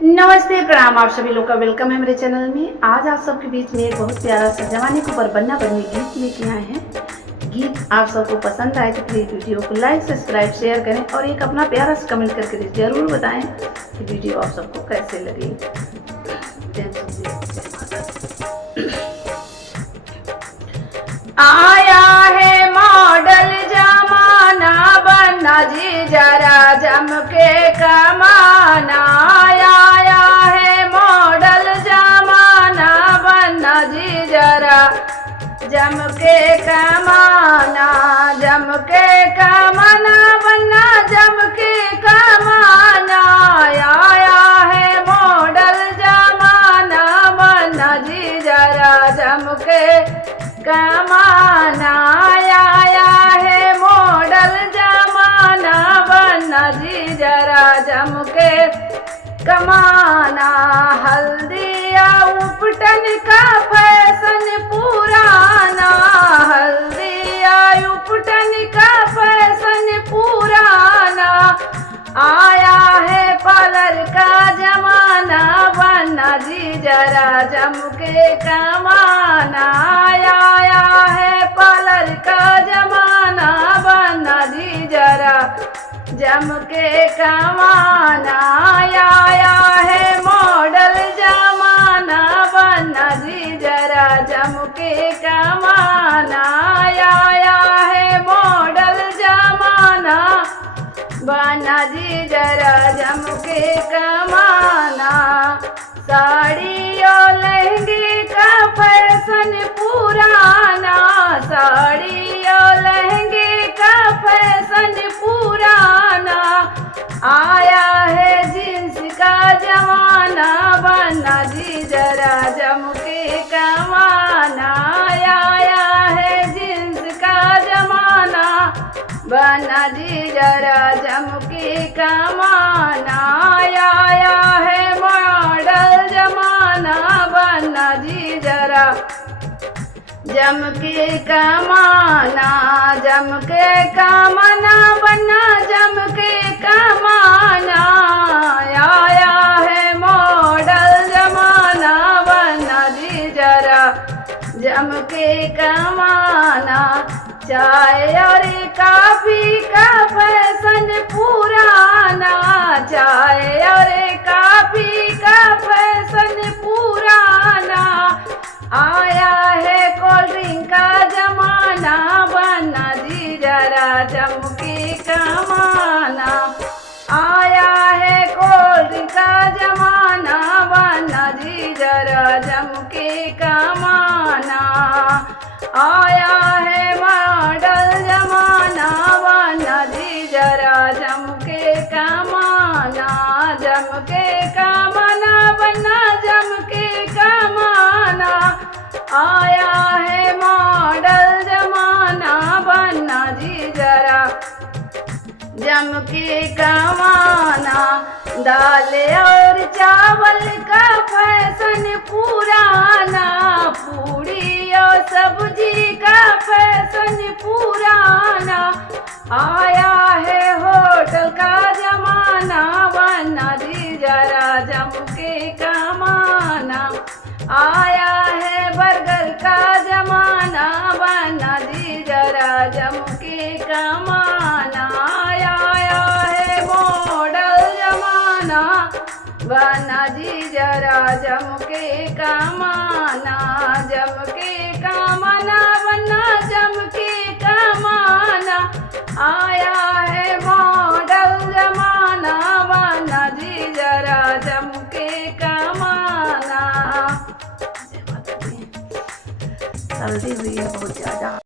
नमस्ते प्रणाम, आप सभी लोग का वेलकम है मेरे चैनल में। आज आप सबके बीच में एक बहुत प्यारा सा जवानी के ऊपर बनना बनने गीत लेके आए हैं। गीत आप सबको पसंद आए तो प्लीज़ वीडियो को लाइक सब्सक्राइब शेयर करें और एक अपना प्यारा सा कमेंट करके ज़रूर बताएं कि वीडियो आप सबको कैसे लगी। आया है मॉडल जमाना, बनना जी जरा जम के कमाना। आया है मॉडल जमाना, बनना जी जरा जम के कमाना। जम के कमाना, बनना जम के कमाना। आया है मॉडल जमाना, बनना जी जरा जम के कमाना। आया है मॉडल जमाना, बनना जी जरा जम के कमाना। हल्दिया उपटन का फैशन पुराना, हल्दिया उपटन का फैशन पुराना। आया है पार्लर का जमाना, बनना जी जरा जम के कमाना। आया है पार्लर का जमाना, बनना जी जरा जम के कमाना। आया है मॉडल जमाना, बनना जी जरा जम के कमाना। आया है मॉडल जमाना, बनना जी जरा जम के कमाना। साड़ी और लहंगे का फैशन पुराना, साड़ी और लहंगे का फैशन पुराना। आया है जींस का जमाना, बनना जी जरा जम के कमाना। आया है जींस का जमाना, बनना जी जरा जम के कमाना। आया है मॉडल जमाना, बनना जी जरा जम के कमाना। जम के कमाना, बनना जम के कमाना। आया है मॉडल जमाना, बनना जी जरा जम के कमाना। चाय और कॉफी का फैशन पुराना, चाय और कॉफी का फैशन पुराना। आया है कोल्ड ड्रिंक का जमाना, बनना जी जरा जम के कमाना। आया है कोल्ड ड्रिंक का जमाना, बनना जी जरा जम के कमाना। आया है मॉडल जमाना, बनना जी जरा जम के कमाना। जम के कमाना, बनना जम के कमाना। आया है मॉडल जमाना, बनना जी जरा जम के कमाना। दाल और चावल का फैशन पुराना, पूरी और सब्जी का फैशन पुराना। आया है होटल का जमाना, बनना जी जरा जम के कमाना। आया है बर्गर का जमाना, बनना जी जरा जम के कमाना। आया है मॉडल जमाना, बनना जी जरा जम के कमाना। जम के कमाना, बनना जम के कमाना। आया है मॉडल जमाना, बनना जी जरा जम के कमाना। जल्दी हुई है बहुत ज़्यादा।